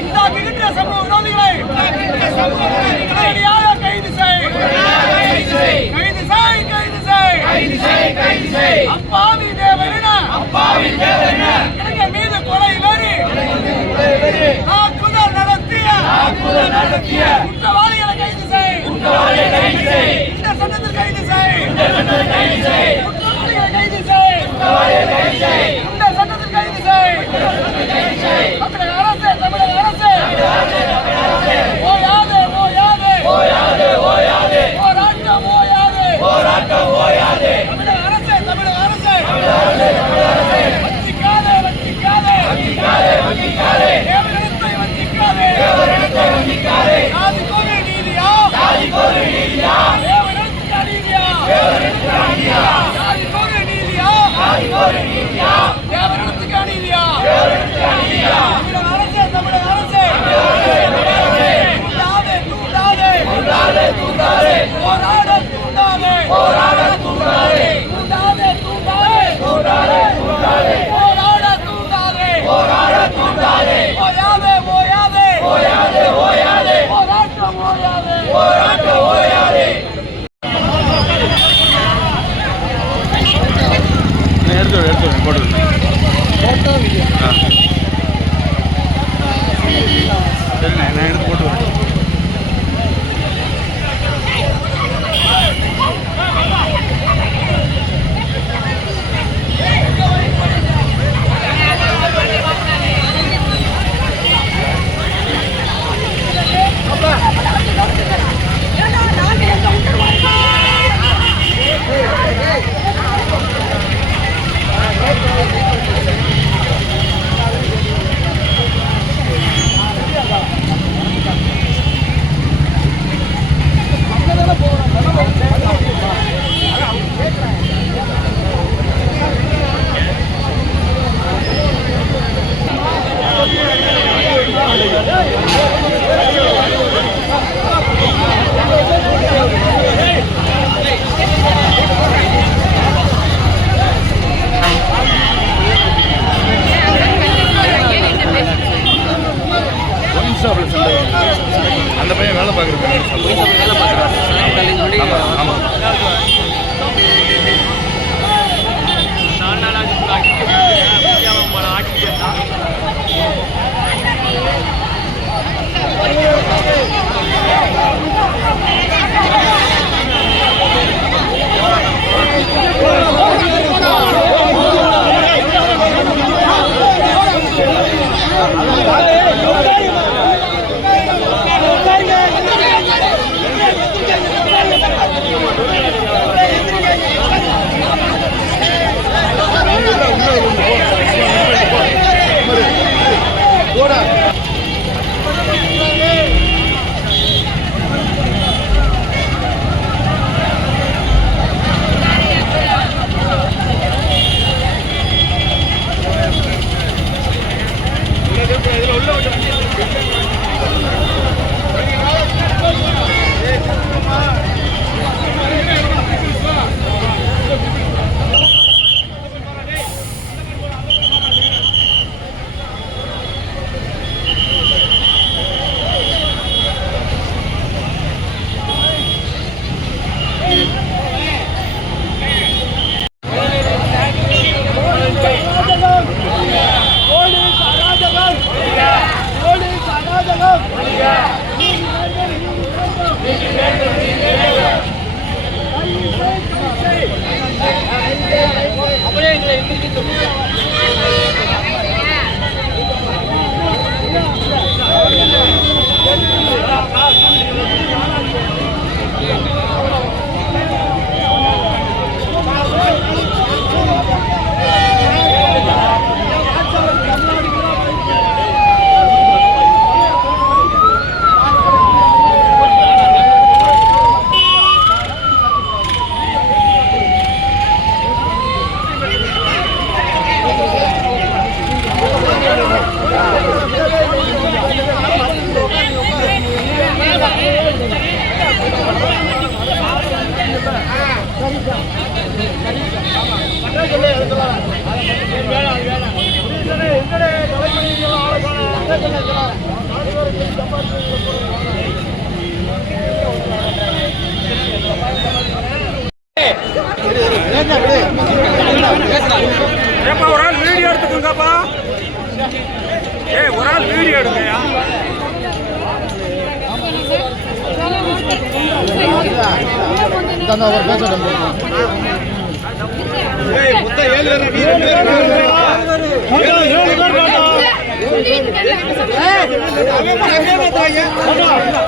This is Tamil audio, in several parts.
உண்டாக்குகின்ற சமூக விரோதிகளை உடனடியாக கைது செய் கைது செய் கைது செய். கைது செய் கைது செய். அப்பாவி தேவரின. அப்பாவி தேவரின எங்கள் மீது கொலை வெறி தாக்குதல் நடத்திய. தாக்குதல் நடத்திய குற்றவாளிகளை கைது செய். குற்றவாளிகளை கைது செய் இந்த சட்டத்தில் கைது செய் இந்த சட்டத்தில் கைது செய் குற்றவாளிகளை கைது செய். குற்றவாளிகளை கைது செய். ஓயாதே போட்டு ஏப்பா ஒரு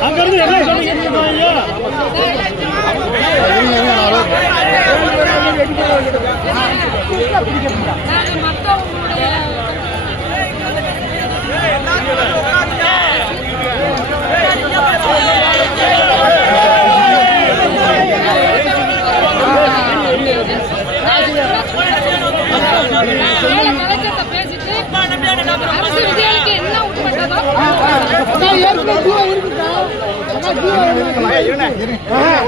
அங்கிருந்து என்ன சொல்லிட்டு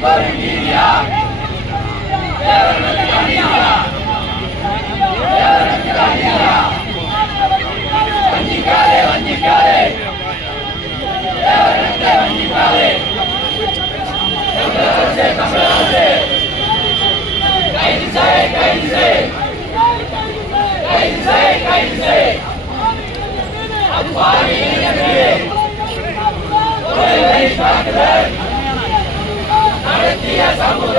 Why are you here? Why are? சமூக